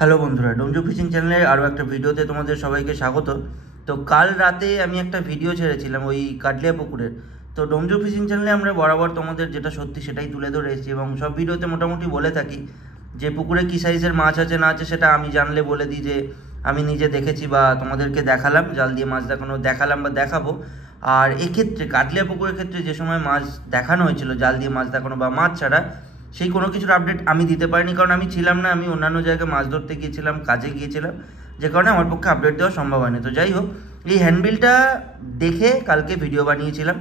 Hello বন্ধুরা, ডোমজু fishing চ্যানেলে আরও একটা ভিডিওতে তোমাদের সবাইকে স্বাগত। তো কাল রাতে আমি একটা ভিডিও ছেড়েছিলাম ওই কাটলিয়া পুকুরের। তো ডোমজু ফিশিং চ্যানেলে আমরা বরাবর তোমাদের যেটা সত্যি সেটাই তুলে ধরে এসেছি এবং সব ভিডিওতে মোটামুটি বলে থাকি যে পুকুরে কী সাইজের মাছ আছে না আছে সেটা আমি জানলে বলে দিই যে আমি নিজে দেখেছি বা তোমাদেরকে দেখালাম, জাল দিয়ে মাছ দেখালাম বা দেখাবো। আর এক্ষেত্রে কাটলিয়া পুকুরের ক্ষেত্রে যে সময় মাছ দেখানো হয়েছিল, জাল দিয়ে মাছ দেখানো বা মাছ ছাড়া, সেই কোনো কিছুর আপডেট আমি দিতে পারিনি, কারণ আমি ছিলাম না, আমি অন্যান্য জায়গায় মাছ ধরতে গিয়েছিলাম, কাজে গিয়েছিলাম, যে কারণে আমার পক্ষে আপডেট দেওয়া সম্ভব হয়নি। তো যাই হোক, এই হ্যান্ডবিলটা দেখে কালকে ভিডিও বানিয়েছিলাম।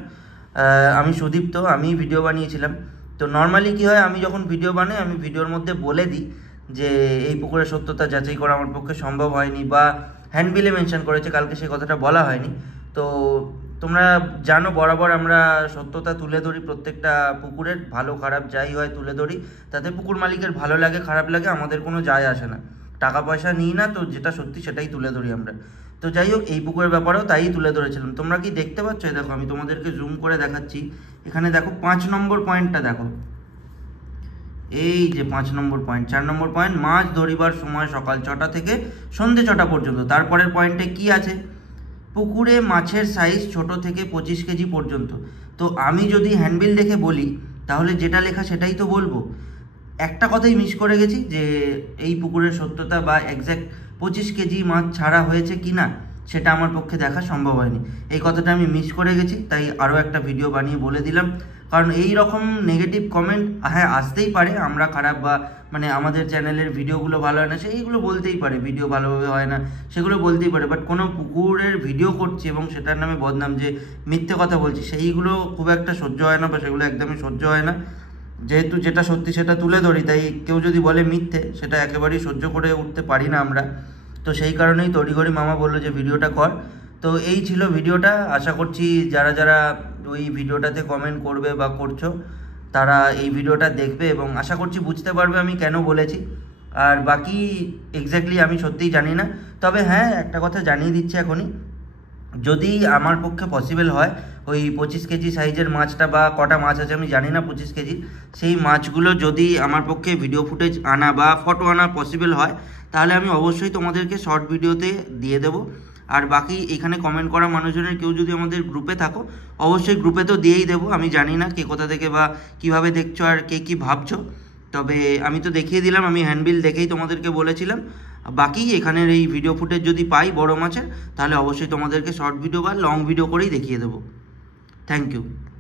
আমি সুদীপ্ত, আমি ভিডিও বানিয়েছিলাম। তো নর্মালি কী হয়, আমি যখন ভিডিও বানাই আমি ভিডিওর মধ্যে বলে দিই যে এই পুকুরের সত্যতা যাচাই করা আমার পক্ষে সম্ভব হয়নি, বা হ্যান্ডবিলে মেনশন করেছে, কালকে সেই কথাটা বলা হয়নি। তো তোমরা জানো বরাবর আমরা সত্যতা তুলে ধরি, প্রত্যেকটা পুকুরের ভালো খারাপ যাই হয় তুলে ধরি, তাতে পুকুর মালিকের ভালো লাগে খারাপ লাগে আমাদের কোনো যায় আসে না, টাকা পয়সা নিই না, তো যেটা সত্যি সেটাই তুলে ধরি আমরা। তো যাই হোক, এই পুকুরের ব্যাপারেও তাই তুলে ধরেছিলাম। তোমরা কি দেখতে পাচ্ছ? দেখো আমি তোমাদেরকে জুম করে দেখাচ্ছি, এখানে দেখো 5 নম্বর পয়েন্টটা দেখো, এই যে 5 নম্বর পয়েন্ট, 4 নম্বর পয়েন্ট, মাছ ধরিবার সময় সকাল 6টা থেকে সন্ধে 6টা পর্যন্ত। তারপরের পয়েন্টে কি আছে? পুকুরে মাছের সাইজ ছোট থেকে 25 কেজি পর্যন্ত। তো আমি যদি হ্যান্ডবিল দেখে বলি তাহলে যেটা লেখা সেটাই তো বলবো। একটা কথাই মিস করে গেছি, যে এই পুকুরের সত্যতা বা এক্স্যাক্ট 25 কেজি মাছ ছাড়া হয়েছে কি না সেটা আমার পক্ষে দেখা সম্ভব হয়নি। এই কথাটা আমি মিস করে গেছি, তাই আরও একটা ভিডিও বানিয়ে বলে দিলাম। কারণ এই রকম নেগেটিভ কমেন্ট হ্যাঁ আসতেই পারে, আমরা খারাপ বা মানে আমাদের চ্যানেলের ভিডিওগুলো ভালো হয় না সেইগুলো বলতেই পারে, ভিডিও ভালোভাবে হয় না সেগুলো বলতেই পারে, বাট কোনো পুকুরের ভিডিও করছি এবং সেটার নামে বদনাম, যে মিথ্যে কথা বলছি, সেইগুলো খুব একটা সহ্য হয় না, বা সেগুলো একদমই সহ্য হয় না। যেহেতু যেটা সত্যি সেটা তুলে ধরি, তাই কেউ যদি বলে মিথ্যে সেটা একেবারেই সহ্য করে উঠতে পারি না আমরা। তো সেই কারণেই তড়িঘড়ি মামা বললো যে ভিডিওটা কর। তো এই ছিল ভিডিওটা। আশা করছি যারা যারা ওই ভিডিওটাতে কমেন্ট করবে বা করছো তারা এই ভিডিওটা দেখবে এবং আশা করছি বুঝতে পারবে আমি কেন বলেছি। আর বাকি এক্স্যাক্টলি আমি সত্যিই জানি না, তবে হ্যাঁ একটা কথা জানিয়ে দিচ্ছি এখনই, যদি আমার পক্ষে পসিবল হয় ওই 25 কেজি সাইজের মাছটা, বা কটা মাছ আছে আমি জানি না 25 কেজি, সেই মাছগুলো যদি আমার পক্ষে ভিডিও ফুটেজ আনা বা ফটো আনা পসিবল হয় তাহলে আমি অবশ্যই তোমাদেরকে শর্ট ভিডিওতে দিয়ে দেবো। আর বাকি এখানে কমেন্ট করা মানুষজনের কেউ যদি আমাদের গ্রুপে থাকো অবশ্যই গ্রুপে তো দিয়েই দেবো। আমি জানি না কে কোথা থেকে বা কীভাবে দেখছো আর কে কী ভাবছো, তবে আমি তো দেখিয়ে দিলাম, আমি হ্যান্ডবিল দেখেই তোমাদেরকে বলেছিলাম। বাকি এখানের এই ভিডিও ফুটেজ যদি পাই বড় মাছের তাহলে অবশ্যই তোমাদেরকে শর্ট ভিডিও বা লং ভিডিও করেই দেখিয়ে দেবো। Thank you.